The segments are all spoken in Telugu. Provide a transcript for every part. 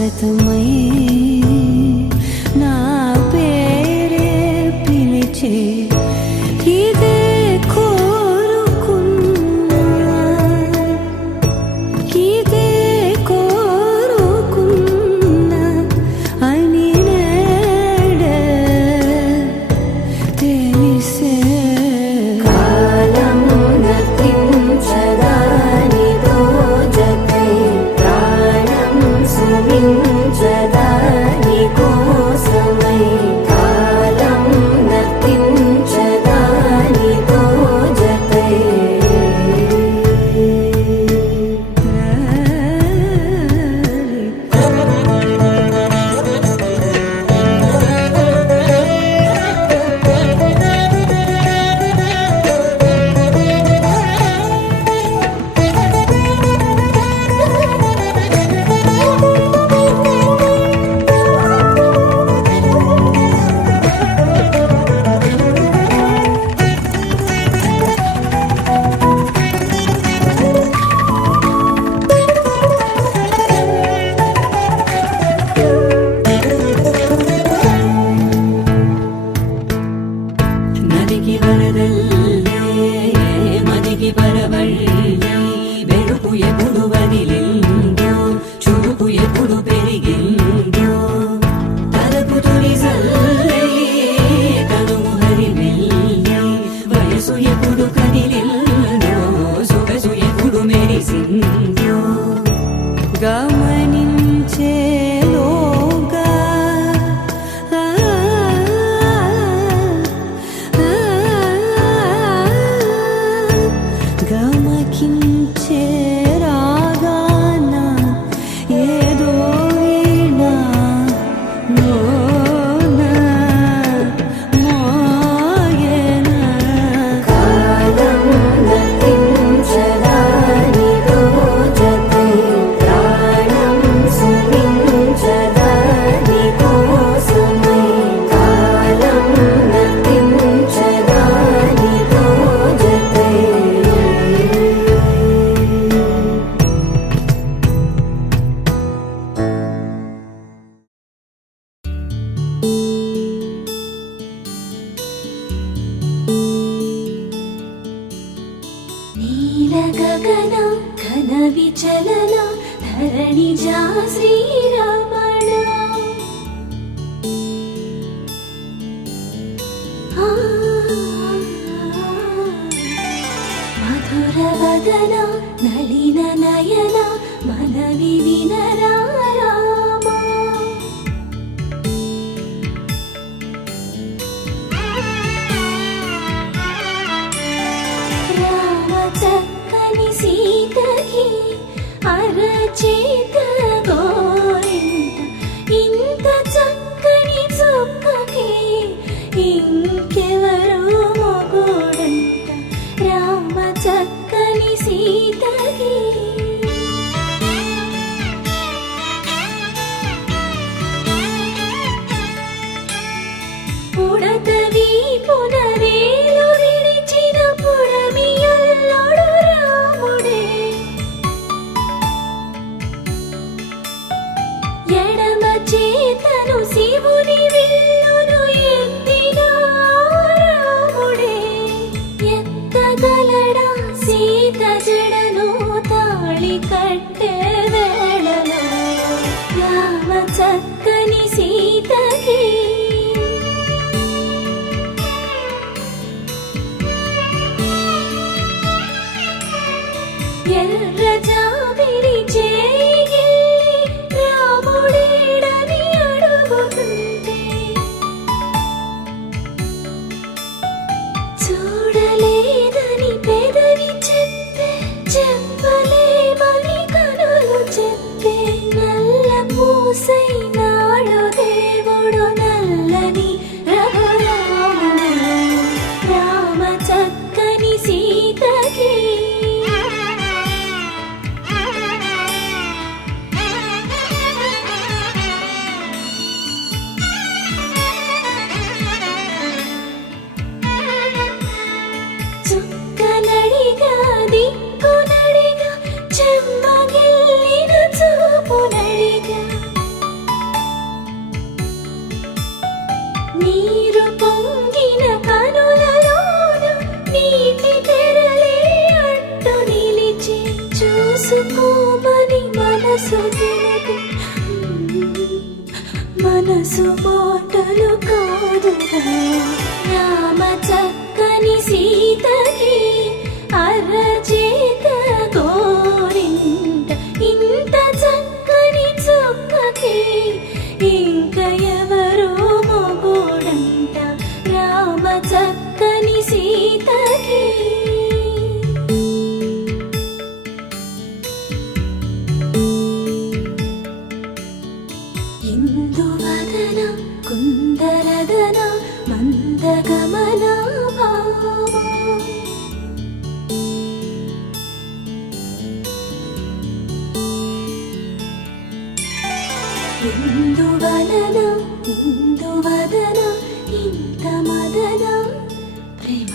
శాశ్వతమై నా పేరే పిలిచే ఇదే కోరుకున్నా ఇదే కోరుకున్నా అని నేడే తెలిసే కాలం నతించదానిదో జతై ప్రాణం సుమించదాని కోసమై కాలం నతించదానిదో జతై నదికి వరదల్లే మదికి పరవళ్ళే వెలుపు ఎప్పుడు వదిలిందో చురుకు ఎప్పుడు పెరిగిందో తలపు తొలి జల్లే తనువు హరిమెల్లే వయసు ఎప్పుడు కదిలిందో సొగసు ఎప్పుడు మెరిసిందో గమనించేలోగా గమకించే రాగాన ఏదో వీణా మోన మోయన కాలం నతించదానిదో జతై ప్రాణం సుమించదాని కోసమై కాలం నతించదానిదో జతై నీల గగన ఘన విచలన ధరణిజా శ్రీరమణ మధుర వదన నళిన నయన మనవి వినరా రామా రామ చక్కని సీతకి అరచేత గోరింట ఇంత చక్కని చుక్కకి ఇంకెవరు మొగుడంట రామ చక్కని సీతకి ఉడతవి పునరేలు విడిచిన పుడమియల్లోడు రాముడే ఎడమ చేతను శివుని విల్లును ఎత్తిన రాముడే ఎత్తగలడా సీత జడను తాళి కట్టే వేళలో రామ చక్కని సీతకి ఎర్ర జాబిలి చేయి రాముడేడని అడుగుతుంటే చూడలేదని పెదవి చెప్పే చెప్పలేమని కనులు చెప్పే నల్ల పూసై నాడు దేవుడు నల్లని రఘురాముడు రామ చక్కని సీతకి కలుసుకోమని మనసు తెలిపి మనసు మాటలు కాదుగా రామ చక్కని సీతకి అరచేత గోరింట ఇంత చక్కని చుక్కకి ఇంక ఎవరో మొగుడంట రామ చక్కని సీతకి ఇందువదన కుందరదన మందగమన భామా ఇందువలన ఇందువదన ఇంత మదన ప్రేమ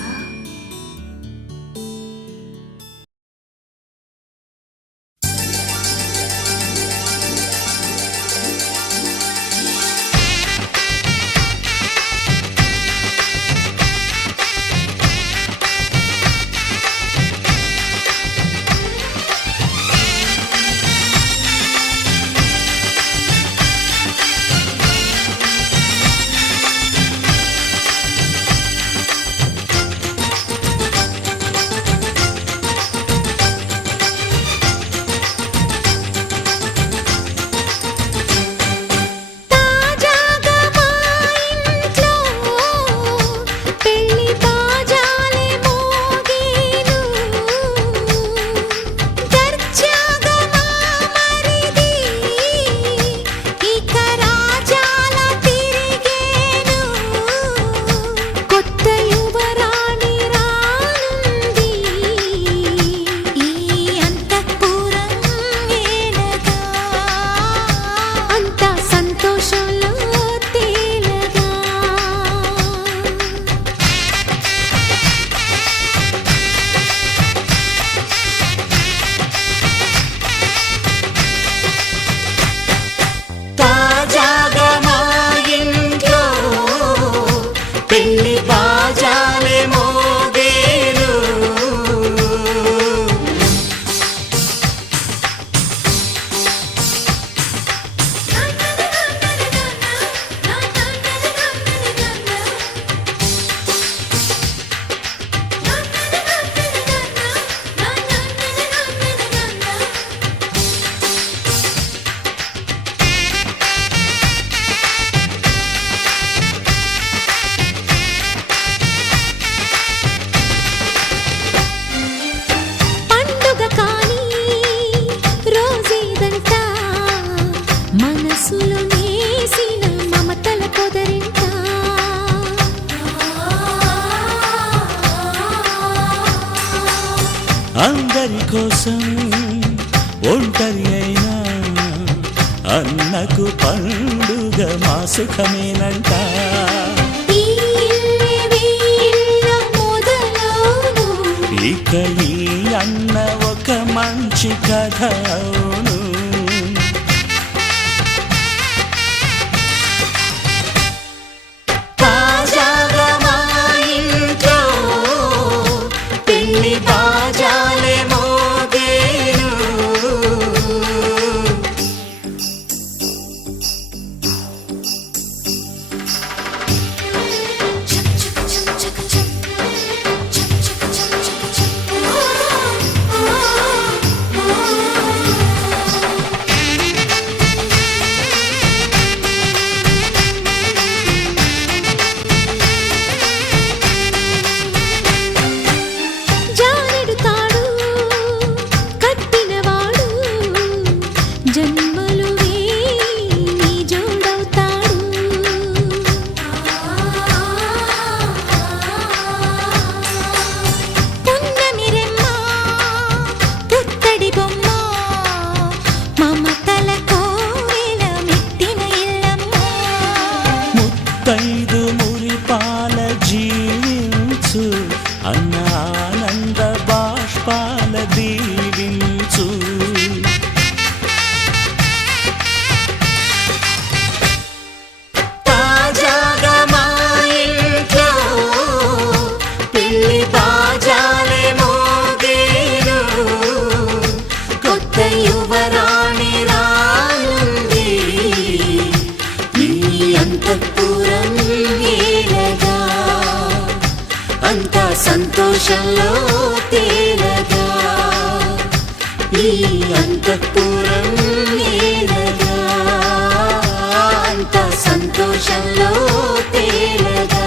అందరి కోసం ఒంటరి అయినా అన్నకు పండుగ మా సుఖమేనంట. ఇక ఈ అన్న ఒక మంచి కథ అవును. తాజాగా మా ఇంట్లో పెళ్లి బాజాలే మోగేను. జానెడు ఈ అంతఃపురం ఏలగా అంత సంతోషంలో తేలగా.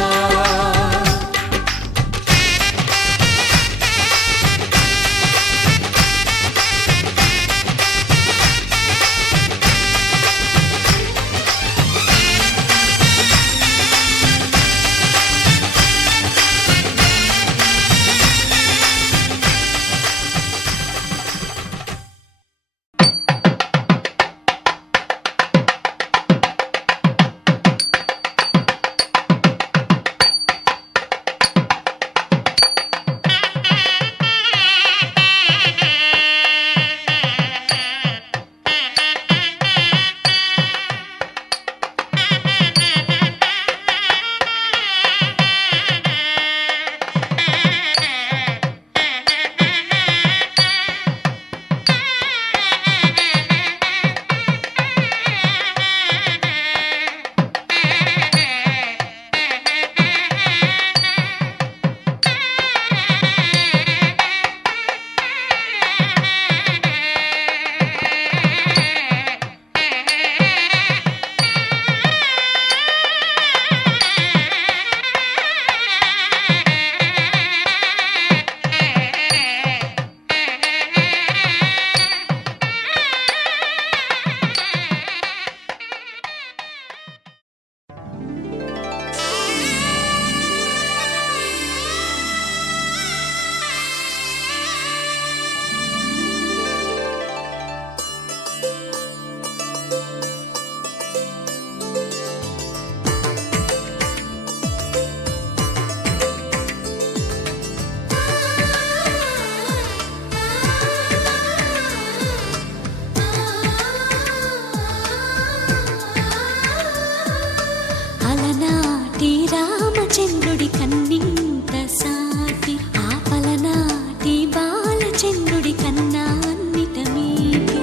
అలనాటి రామచంద్రుడి కన్నింత సాటి ఆపలనాటి బాలచంద్రుడి కన్నా అన్నిట మీటి.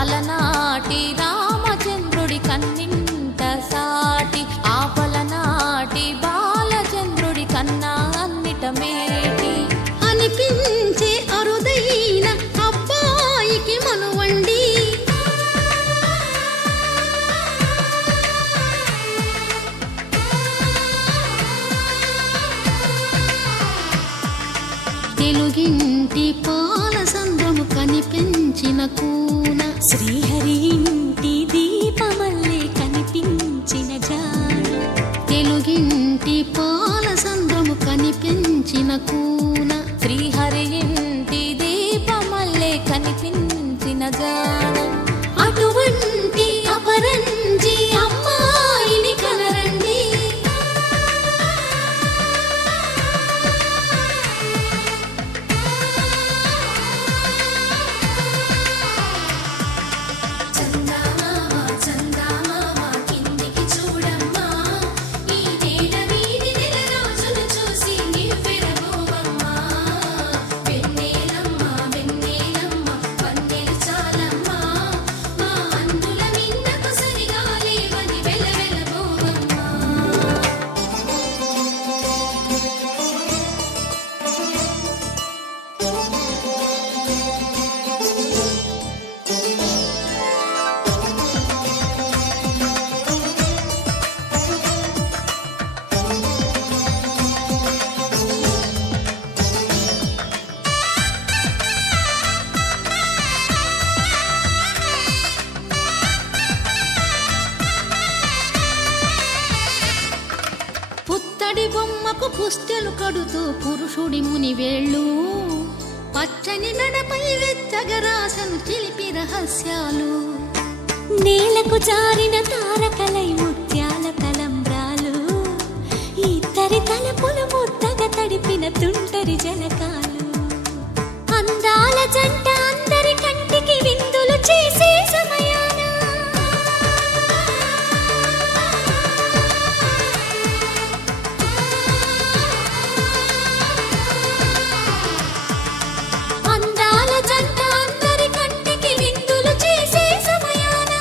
అలనాటి రామచంద్రుడి కన్నింత సాటి ఆపలనాటి బాలచంద్రుడి కన్నా అన్నిట మేటి అనిపించే అరుదైన అబ్బాయికి మనువండి. తెలుగింటి పాల సంద్రము కనిపించిన కూన శ్రీహరి ఇంటి దీపమల్లే కనిపించిన జాడ. తెలుగింటి పాల సంద్రము కనిపించిన కూన శ్రీహరి ఇంటి దీపమల్లే కనిపించిన జాడ. అటువంటి అపరంజి అమ్మాయిని కనరండి. పుత్తడి బొమ్మకు పుస్తెలు కడుతూ పురుషుడి ముని వేళ్ళు పచ్చని నడపై వెచ్చగరాసను చిలిపి రహస్యాలు. నేలకు జారిన తారకలై ముత్యాల తలంబ్రాలు ఇద్దరి తలపులు ముద్దగా తడిపిన తుంటరి జలకాలు. అందాల జంట అందరి కంటికి విందులు చేసే సమయాన అందాల జంట అందరి కంటికి విందులు చేసే సమయాన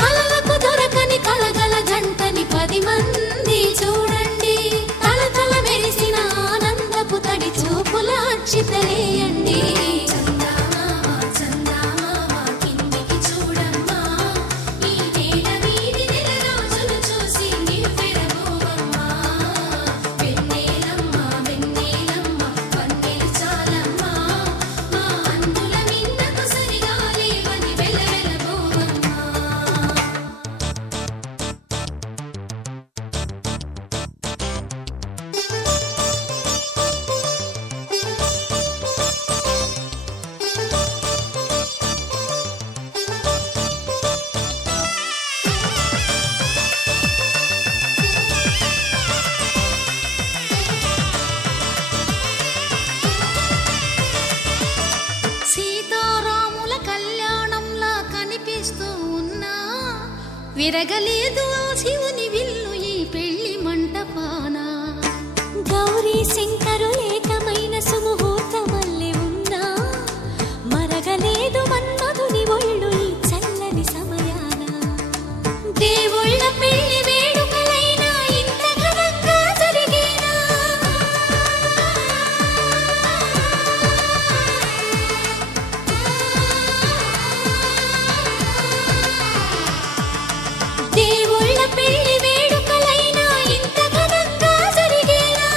కలలకు దొరకని కలగల జంటని 10 మంది చూడండి. తలతల మెరిసిన ఆనందపు తడి చూపులా మెరగలేదు ఆ శివుని విల్లు ఈ పెళ్లి మంటపాన. గౌరీ శంకరు ఏకమైన సుముహూర్తమల్లె ఉన్నా మరగలేదు మన్మధుని ఒళ్ళు ఈ చల్లని సమయాన. దేవుళ్ళ పెళ్లి వేడుకలైనా ఇంత ఘనంగా జరిగేనా? దేవుళ్ళ పెళ్లి వేడుకలైనా ఇంత ఘనంగా జరిగేనా?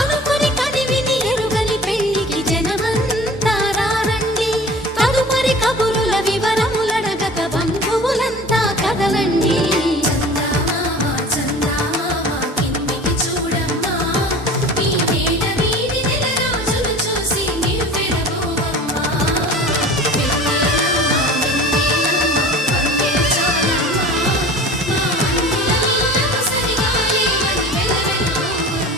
అనుకుని కనివిని ఎరుగని పెళ్లికి జనమంతా రారండి. తదుపరి కబురుల వివరములడగక బంధువులంతా కదలండి. చందమామ చందమామ కిందికి చూడమ్మా, ఈ వేళ వీడి నెల రోజులు చూసి నివ్వెరపోవమ్మా. వెన్నెలమ్మ వందే చాలమ్మా, మా అన్నులంతా సరిగాలి అని వెలవెలపోవమ్మా.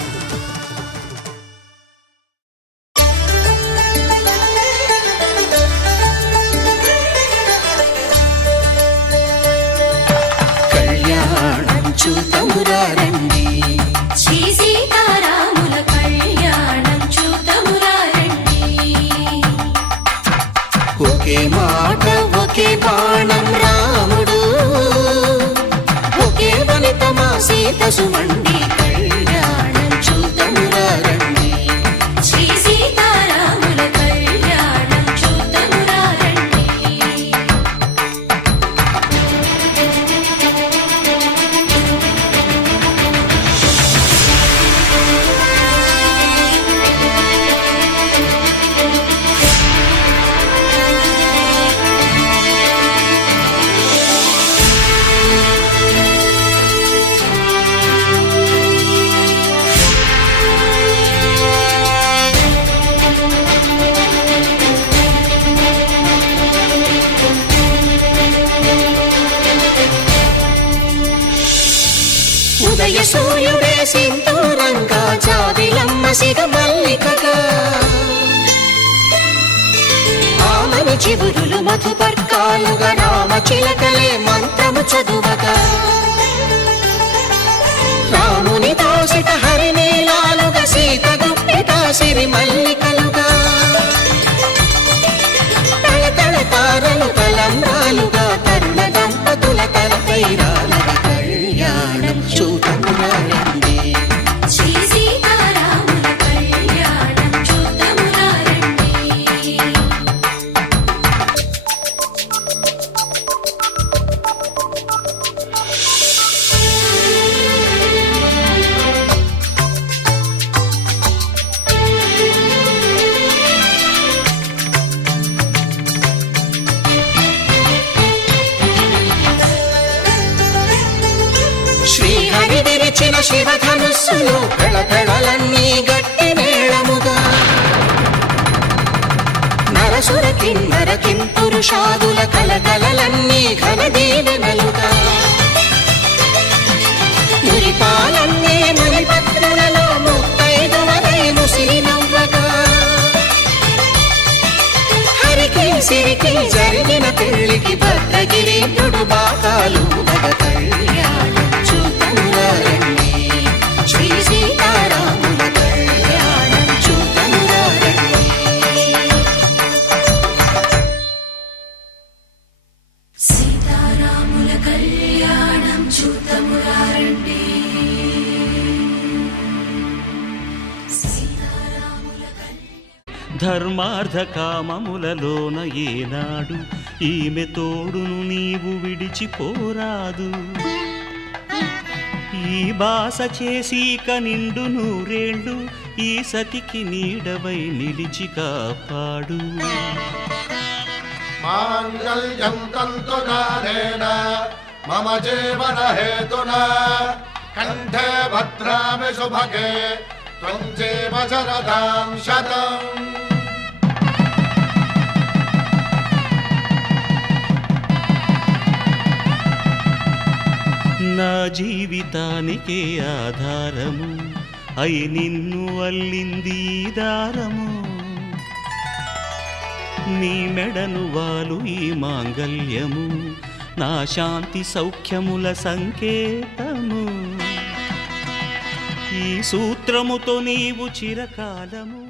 కళ్యాణం చూతమురా రండి, శ్రీ సీతారాముల కళ్యాణం చూతమురా రండి. ఒకే మాట ఒకే బాణం రాముడు, ఒకే వనిత మా సీత సుమండి. కళ్యాణం చూతమురా రండి, శ్రీ సీతారాముల కళ్యాణం చూతమురా రండి. ఉదయ సూర్యుడే సింధూరంగా, జాబిలమ్మ సిగ మల్లికగా, ఆమని చివురులు మధుపర్కాలుగా, రామ చిలకలే మంత్రము చదువగా, రాముని దోసిట హరినీలాలుగా, సీత గుప్పిట సిరి మల్లికలుగా, తళతళ తారలు తలంబ్రాలుగా, తరుణ దంపతుల తలపైరాలుగా. కళ్యాణం చూతమురా రండి, శ్రీ సీతారాముల కళ్యాణం చూతమురా రండి. శ్రీహరి విరిచిన శివధనుస్సులు పెళపెళలన్నీ గట్టి మేళముగా, నరసుర కిన్నర కింపురుషాదుల కలకలలన్నీ ఘన దీవెనలుగా, మురిపాలన్నీ మణిపత్రులలో ముత్తైదువలై ముసిరి నవ్వగా, హరికి సిరికి జరిగిన పెళ్లికి భద్రగిరీంద్రుడు బాకాలు మగ. కళ్యాణం చూతమురా రండి, శ్రీ సీతారాముల కళ్యాణం చూతమురా రండి. సీతారాముల కళ్యాణం చూతమురా రండి. సీతారాముల కళ్యాణం. ధర్మార్థ కామములలోన ఏనాడు ఈమె తోడును నీవు విడిచిపోరాదు. ఈ బాస చేసి నిండు నూరేళ్ళు ఈ సతికి నీడవై నిలిచి కాపాడు. మాంగళ్యం తంతునానేన మమ జీవన హేతునా కంఠే భద్రామి శుభగే త్వం జీవ శరదాం శతం. నా జీవితానికే ఆధారము అయి నిన్ను అల్లింది ఈ దారము. నీ మెడను వాలు ఈ మాంగల్యము నా శాంతి సౌఖ్యముల సంకేతము. ఈ సూత్రముతో నీవు చిరకాలము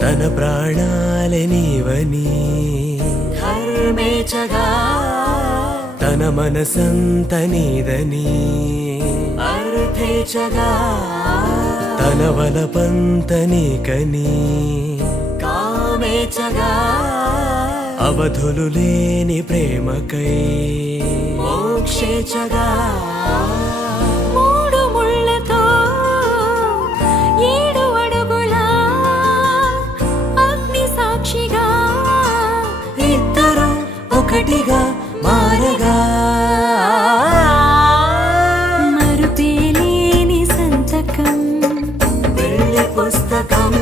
తన ప్రాణాలే నీవని ధర్మేచగా తన మనసంత నీదని అర్థేచగా తన వలపంత నీకని కామేచగా అవధులు లేని ప్రేమకై మోక్షేచగా మూడు ముళ్ళతో 7 అడుగుల అగ్ని సాక్షిగా ఇద్దరు ఒకటిగా మారగా మరుపేలేని సంతకం పెళ్లి పుస్తకం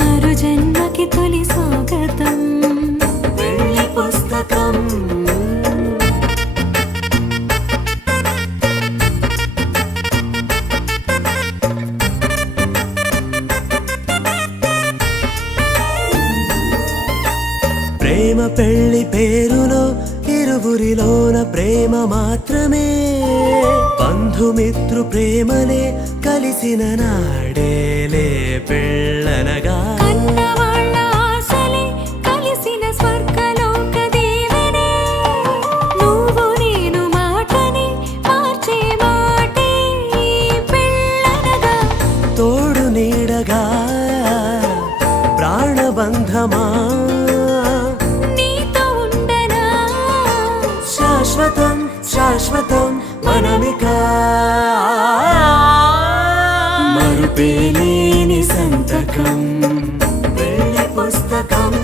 మరు జన్మకి తొలి స్వాగతం పెళ్లి పుస్తకం ప్రేమ పెళ్లి పేరులో ఇరువురిలోన ప్రేమ మాత్రమే బంధుమిత్రు ప్రేమలే కలిసిన నాడేలే పెళ్ళనగా కన్నవాళ్ళ ఆశలే కలిసిన స్వర్గలోక దీవెనే నువ్వు నేను మాటని మార్చే మాటే ఈ పెళ్ళనగా తోడు నీడగా ప్రాణబంధమా నీతో ఉండనా శాశ్వతం శాశ్వతం మనమిక మరుపేలేని సంతకం పెళ్లి పుస్తకం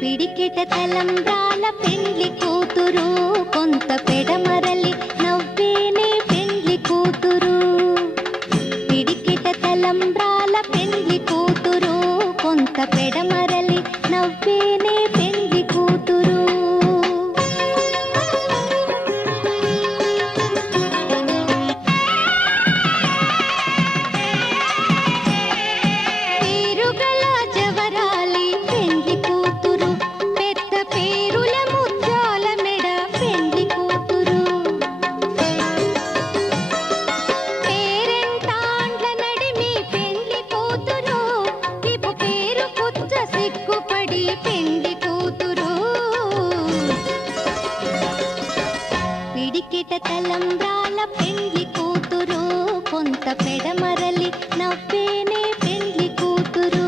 పిడికిట తలంబ్రాల పెండ్లి కూతురు కొంత పెడమరలి నవ్వేనే పెండ్లి కూతురు పిడికిట తలంబ్రాల పెండ్లి కూతురు కొంత పెడమరలి నవ్వేనే పెండ్లి కూతురు పేరుగల జవరాలి పెండ్లి కూతురు పెద్ద పేరుల ముత్యాల మెడ పెండ్లి కూతురు పేరెంటాండ్ల నడిమి పెండ్లి కూతురు ఇపు పేరు పుచ్చ సిగ్గుపడి పెండ్లి కూతురు పిడికిట తలంబ్రాల పెండ్లి కూతురు కొంత పెడమరలి నవ్వేనే పెండ్లి కూతురు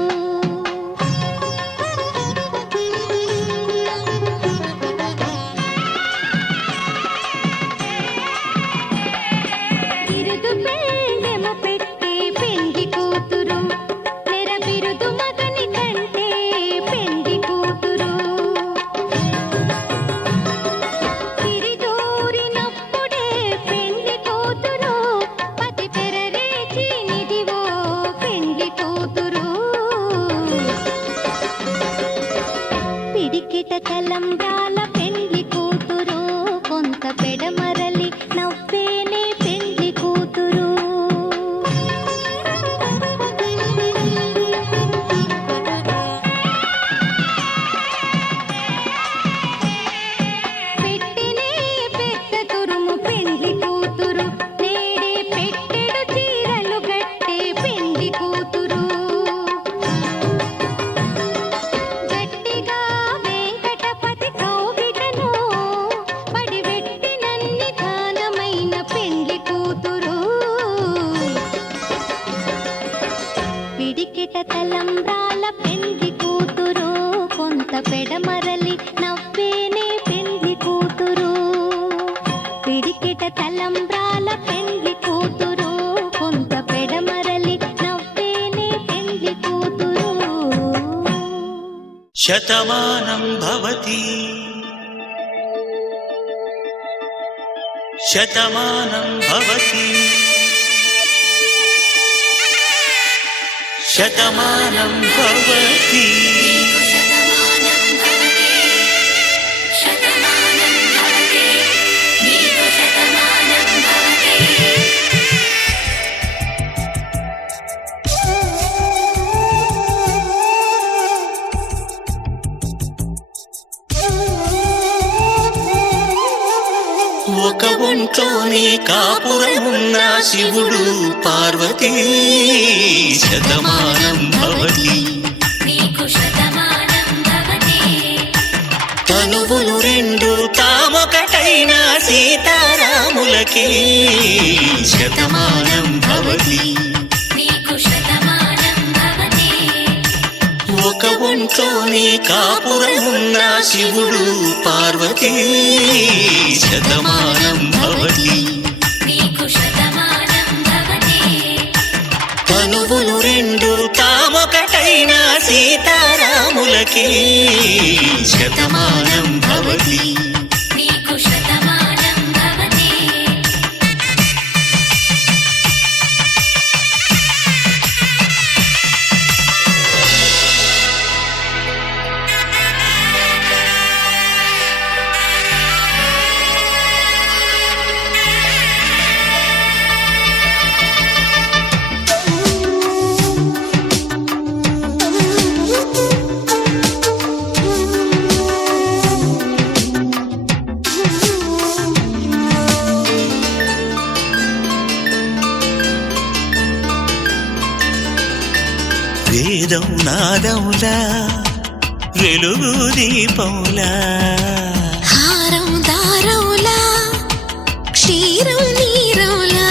బిరుదు పెళ్ళెమ పెట్టే పెండ్లి కూతురు నెర బిరుదు మగని కంటే పెండ్లి కూతురు తిరిదూరినప్పుడే పెండ్లి కూతురు పతి పెరరేచి నిదివో పెండ్లి కూతురు పిడికిట తలంబ్రాల పెండ్లి కూతురు కొంత పెడమరలి నవ్వేనే పెండ్లి కూతురు పెట్టినే పెద్ద తురుము పెండ్లి కూతురు నేడే పెట్టెడు చీరలు గట్టే పెండ్లి కూతురు గట్టిగా వెంకటపతి కౌగిటను పడివెట్టినన్ని దానమైన పెండ్లి కూతురు పిడికిట తలంబ్రాల పెండ్లి కూతురు కొంత పెడమరలి నవ్వేనే పెండ్లి కూతురు పిడికిట తలంబ్రాల పెండ్లి కూతురు కొంత పెడమరలి నవ్వేనే పెండ్లి కూతురు శతమానం భవతి శతమానం భవతి శతమానం భవతి ఒక ఒంట్లోనే కాపురమున్న శివుడు పార్వతీ శతమానం భవతి తనువులు రెండు తామొకటైన సీతారాములకి శతమానం భవతి ఒక ఒంట్లోనే కాపురమున్న శివుడు పార్వతీ శతమానం భవతి తనువులు రెండు తామొకటైన సీతారాములకి శతమానం భవతి వేదం నాదములా వెలుగు దీపములా హారం దారవులా క్షీరం నీరవులా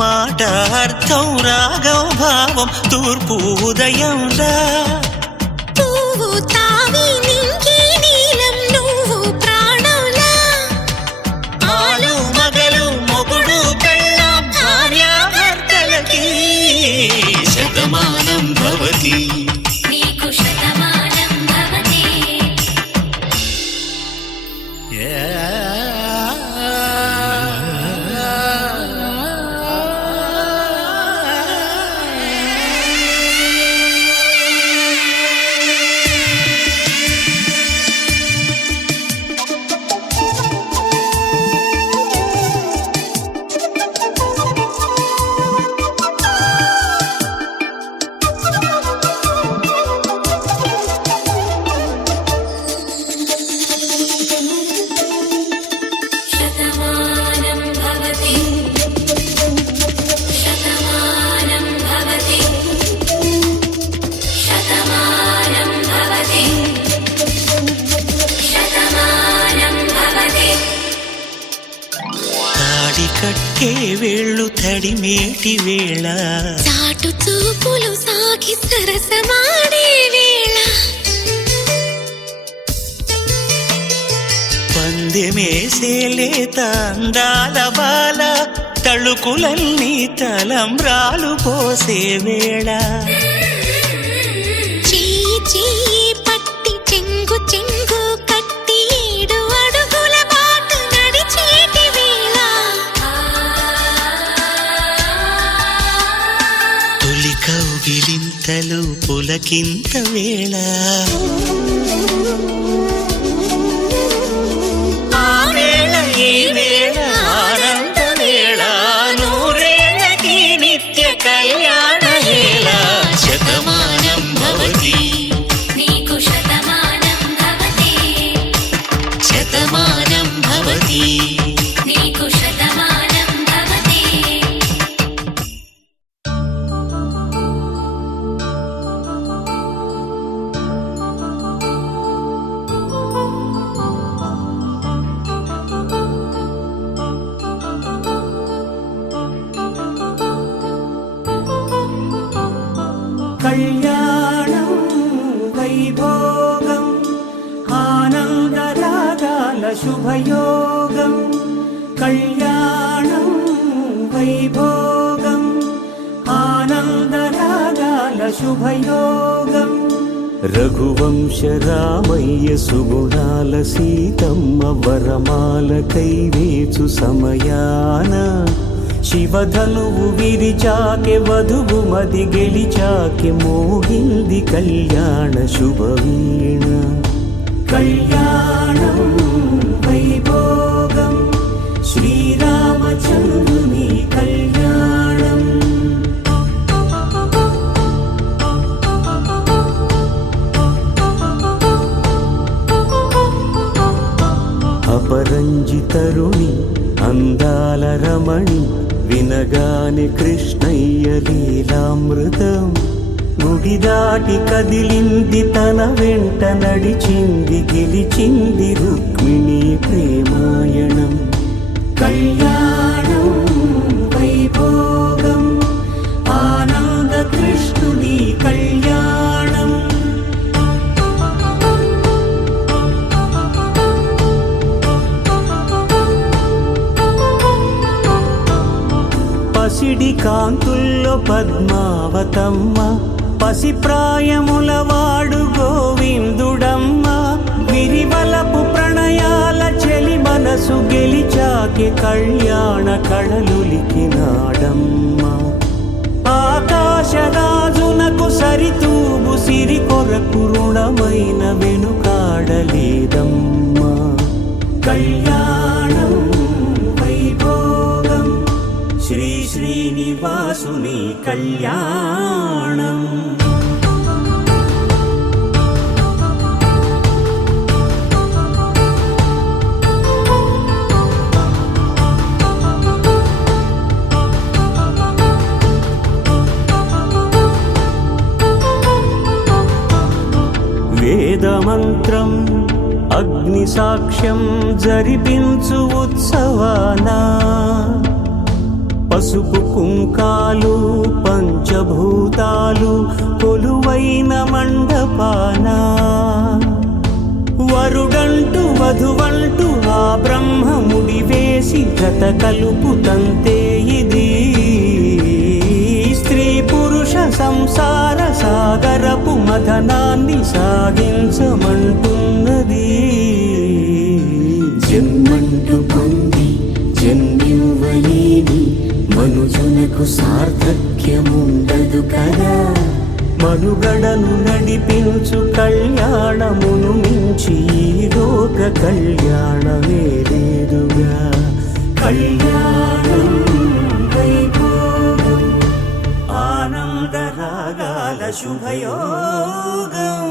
మాట అర్థం రాగం భావం తూర్పు ఉదయంలా పువ్వు తావి నింగి నీలం నువ్వు ప్రాణంలా ఆలు మగలు మొగుడు కళ్ళ భార్యాభర్తలకి శతమానం భవతి కట్టే వేళ్ళు తడిమేటి వేళ చాటు చూపులు సాగి సరసమాడే వేళ పందెమేసే లేత అందాల బాల తళుకులన్నీ తలంబ్రాలు పోసే వేళ చెయ్యి చెయ్యి పట్టి చెంగు చెంగు కట్టి 7 అడుగుల బాట నడిచేటి వేళ తొలి కౌగిలింతలు పులకింత వేళ ఆ వేళ ఈ వేళ ఆనంద వేళ నూరేళ్ళకి నిత్య కళ్యాణ వేళ శతమానం భవతి శతమానం భవతి కళ్యాణం వైభోగం ఆనందరాగాల శుభయోగం కళ్యాణం వైభోగం ఆనందరాగాల శుభయోగం రఘువంశ రామయ్య సుగుణాల సీతమ్మ వరమాల కైవేచు సమయాన శివధనువు విరిచాకె వధువు మది గెలిచాకె మోగింది కళ్యాణ శుభవీణ కళ్యాణం వైభోగం శ్రీరామచంద్రుని కళ్యాణం అపరంజి తరుణి అందాల రమణి వినగానే కృష్ణయ్య లీలామృతం గుడి దాటి కదిలింది తన వెంట నడిచింది గెలిచింది రుక్మిణి ప్రేమాయణం కళ్యాణం వైభోగం ఆనంద కృష్ణుని కళ్యాణం పసిడి కాంతుల్లో పద్మావతమ్మ పసిప్రాయముల వాడు గోవిందుడమ్మ విరివలపు ప్రణయాల చెలి మనసు గెలిచాకె కళ్యాణ కళలులికినాడమ్మ ఆకాశరాజునకు సరితూబు సిరి కొరకు రుణమైన వెనుకాడలేదమ్మ కళ్యాణం వైభోగం శ్రీ శ్రీనివాసుని కళ్యాణం వేదమంత్రం అగ్ని సాక్ష్యం జరిపించు ఉత్సవానా పసుపు కుంకాలు పంచభూతాలు కొలువైన మండపాన వరుడంటూ వధువంటూ ఆ బ్రహ్మముడి వేసి జత కలుపుతంతే ఇది స్త్రీ పురుష సంసార సాగరపు మథనాన్ని సాగించమంటున్నది జన్మంటూ పొంది జన్మివ్వలేని మనుజునకు సార్థక్యముండదు కదా మనుగడను నడిపించు కళ్యాణమును మించి ఈ లోక కళ్యాణమే లేదుగా కళ్యాణం వైభోగం ఆనంద రాగాల శుభయోగం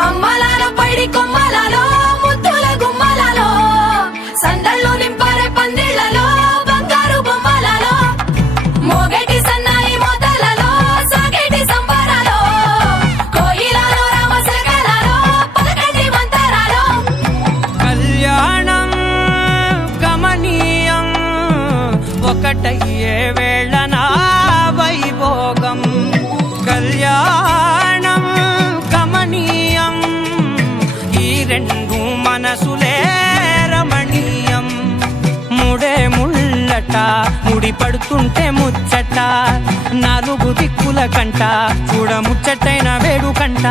అమ్మలాల పైడి కొమ్మలలో ముద్దుల గుమ్మలలో సందళ్ళు నింపారే పందిళ్లలో బంగారు బొమ్మలలో మోగేటి సన్నాయి మోతలలో సాగేటి సంబరాలో కోయిలలో రామశకలలో పలకండి మంతరాలో కళ్యాణం గమనీయం ఒకటయ్యే వేళ నా వైభోగం కళ్యాణం గమనీయం ఈ రెండు మనసులే రమణీయం ముడే ముళ్ళట ముడి పడుతుంటే ముచ్చట నాలుగు దిక్కుల కంట చూడ ముచ్చటైన వేడుకంట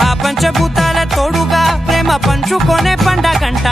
ఆ పంచభూతాల తోడుగా ప్రేమ పంచుకొనే పండగంట